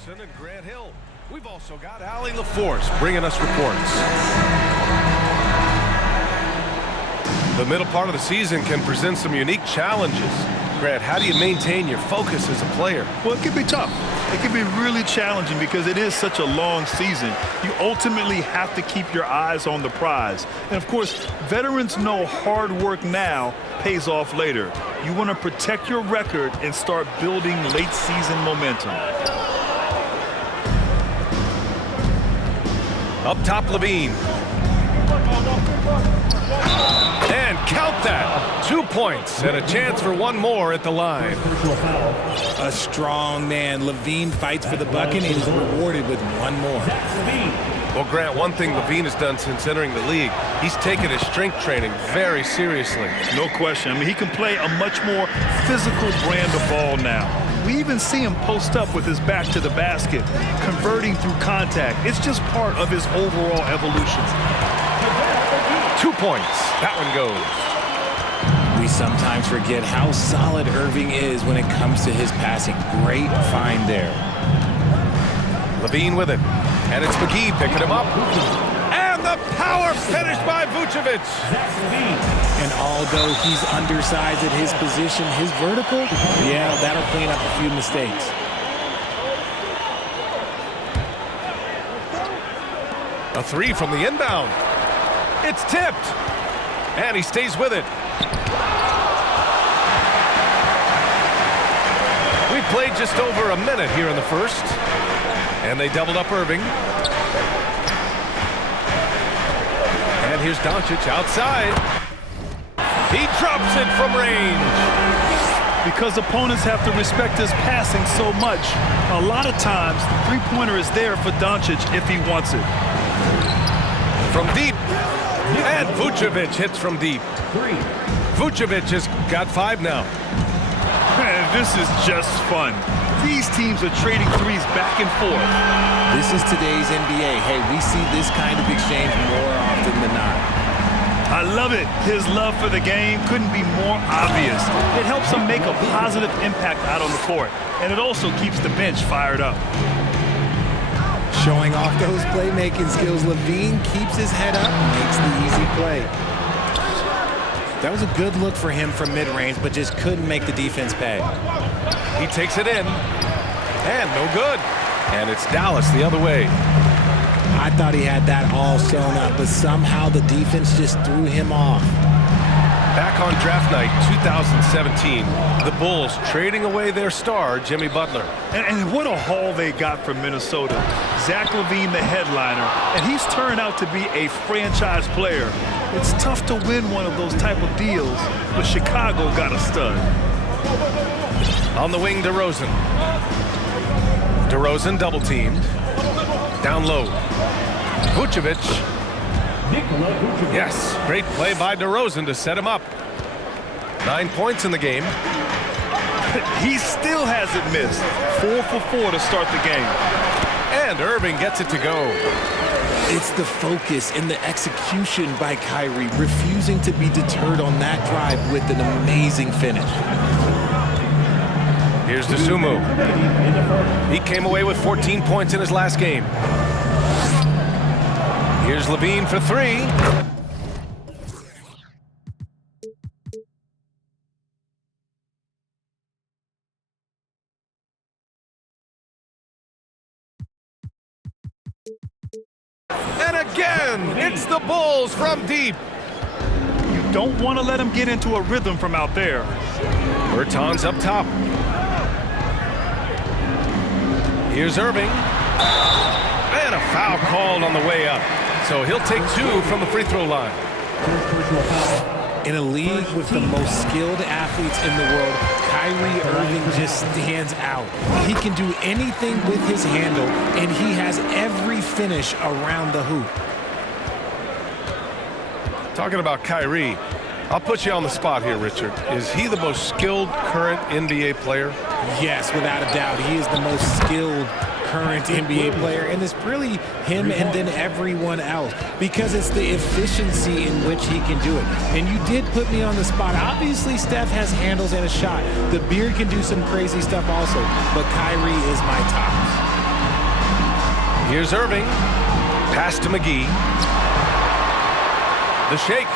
Anderson and Grant Hill. We've also got Allie LaForce bringing us reports. The middle part of the season can present some unique challenges. Grant, how do you maintain your focus as a player? Well, it can be tough. It can be really challenging because it is such a long season. You ultimately have to keep your eyes on the prize. And, of course, veterans know hard work now pays off later. You want to protect your record and start building late-season momentum. Up top, Levine. And count that. 2 points and a chance for one more at the line. A strong man. Levine fights for the bucket and is rewarded with one more. Well, Grant, one thing Levine has done since entering the league, he's taken his strength training very seriously. No question. I mean, he can play a much more physical brand of ball now. We even see him post up with his back to the basket, converting through contact. It's just part of his overall evolution. 2 points. That one goes. We sometimes forget how solid Irving is when it comes to his passing. Great find there. Levine with it. And it's McGee picking him up. And the power finish by Vucevic. And although he's undersized at his position, his vertical, yeah, that'll clean up a few mistakes. A three from the inbound. It's tipped. And he stays with it. We played just over a minute here in the first. And they doubled up Irving. And here's Doncic outside. He drops it from range. Because opponents have to respect his passing so much, a lot of times the three-pointer is there for Doncic if he wants it. From deep. And Vucevic hits from deep. Vucevic has got 5 now. Man, this is just fun. These teams are trading threes back and forth. This is today's NBA. Hey, we see this kind of exchange more often than not. I love it. His love for the game couldn't be more obvious. It helps him make a positive impact out on the court, and it also keeps the bench fired up. Showing off those playmaking skills, Levine keeps his head up and makes the easy play. That was a good look for him from mid-range, but just couldn't make the defense pay. He takes it in. And no good. And it's Dallas the other way. I thought he had that all sewn up, but somehow the defense just threw him off. Back on draft night 2017, the Bulls trading away their star, Jimmy Butler. And what a haul they got from Minnesota. Zach LaVine, the headliner, and he's turned out to be a franchise player. It's tough to win one of those type of deals, but Chicago got a stud. On the wing, DeRozan. DeRozan double-teamed. Down low. Vucevic. Yes, great play by DeRozan to set him up. 9 points in the game. He still hasn't missed. 4 for 4 to start the game. And Irving gets it to go. It's the focus and the execution by Kyrie, refusing to be deterred on that drive with an amazing finish. Here's Dosunmu. He came away with 14 points in his last game. Here's Levine for 3. And again, it's the Bulls from deep. You don't want to let him get into a rhythm from out there. Bertans up top. Here's Irving. And a foul called on the way up. So he'll take 2 from the free throw line. In a league with the most skilled athletes in the world, Kyrie Irving just stands out. He can do anything with his handle, and he has every finish around the hoop. Talking about Kyrie, I'll put you on the spot here, Richard. Is he the most skilled current NBA player? Yes, without a doubt. He is the most skilled current NBA player, and it's really him and then everyone else because it's the efficiency in which he can do it. And you did put me on the spot. Obviously, Steph has handles and a shot. The beard can do some crazy stuff also, but Kyrie is my top. Here's Irving. Pass to McGee. The shake.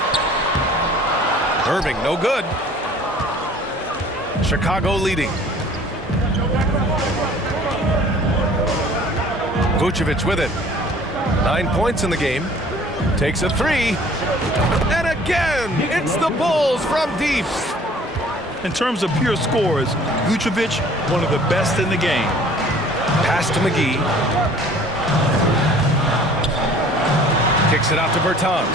Irving, no good. Chicago leading. Vucevic with it. 9 points in the game. Takes a three. And again, it's the Bulls from deep. In terms of pure scores, Vucevic, one of the best in the game. Pass to McGee. Kicks it out to Bertans.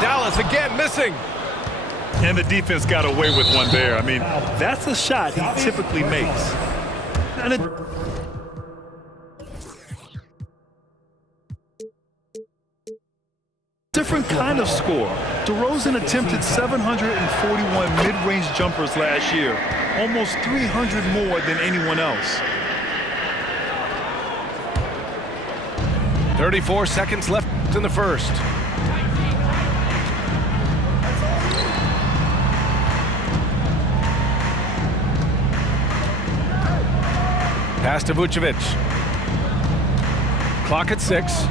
Dallas again missing. And the defense got away with one there. I mean, that's a shot he typically makes. And different kind of score. DeRozan attempted 741 mid-range jumpers last year, almost 300 more than anyone else. 34 seconds left in the first. Pass to Vucevic. Clock at 6.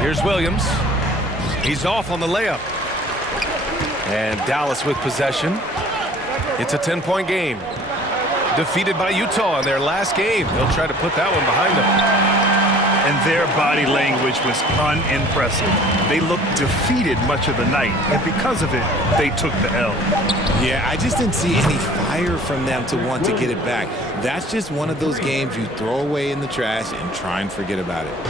Here's Williams. He's off on the layup. And Dallas with possession. It's a 10-point game. Defeated by Utah in their last game. They'll try to put that one behind them. And their body language was unimpressive. They looked defeated much of the night, and because of it, they took the L. Yeah, I just didn't see any fire from them to want to get it back. That's just one of those games you throw away in the trash and try and forget about it.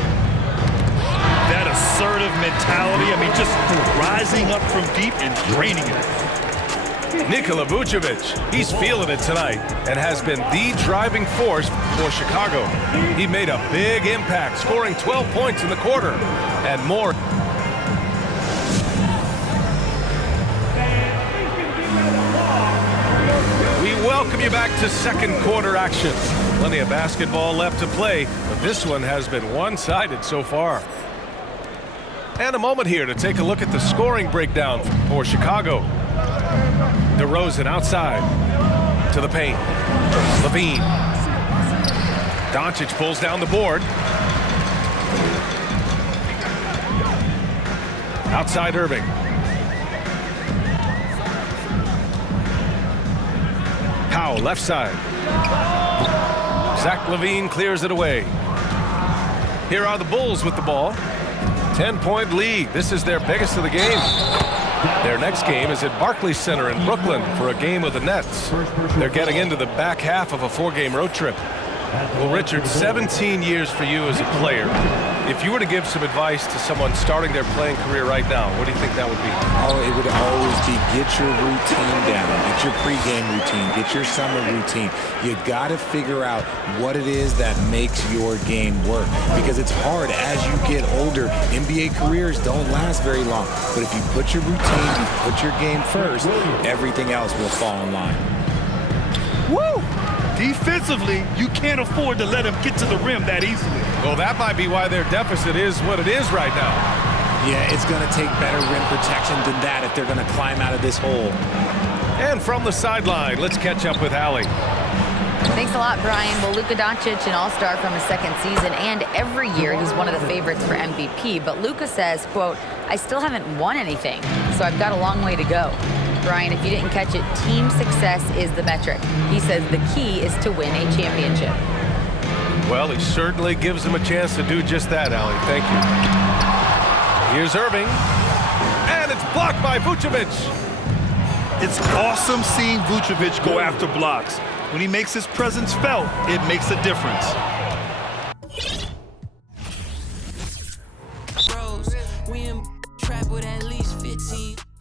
That assertive mentality, I mean, just rising up from deep and draining it. Nikola Vucevic, he's feeling it tonight and has been the driving force for Chicago. He made a big impact, scoring 12 points in the quarter and more. We welcome you back to second quarter action. Plenty of basketball left to play, but this one has been one-sided so far. And a moment here to take a look at the scoring breakdown for Chicago. DeRozan outside to the paint. Levine. Doncic pulls down the board. Outside Irving. Powell left side. Zach LaVine clears it away. Here are the Bulls with the ball. 10-point lead. This is their biggest of the game. Their next game is at Barclays Center in Brooklyn for a game with the Nets. They're getting into the back half of a 4-game road trip. Well, Richard, 17 years for you as a player. If you were to give some advice to someone starting their playing career right now, what do you think that would be? Oh, it would always be get your routine down, get your pregame routine, get your summer routine. You got to figure out what it is that makes your game work, because it's hard as you get older. NBA careers don't last very long, but if you put your routine, you put your game first, everything else will fall in line. Woo! Defensively, you can't afford to let him get to the rim that easily. Well, that might be why their deficit is what it is right now. Yeah, it's going to take better rim protection than that if they're going to climb out of this hole. And from the sideline, let's catch up with Allie. Thanks a lot, Brian. Well, Luka Doncic, an all-star from his second season, and every year he's one of the favorites for MVP. But Luka says, quote, "I still haven't won anything, so I've got a long way to go." Brian, if you didn't catch it, team success is the metric. He says the key is to win a championship. Well, he certainly gives them a chance to do just that, Allie. Thank you. Here's Irving. And it's blocked by Vucevic. It's awesome seeing Vucevic go after blocks. When he makes his presence felt, it makes a difference.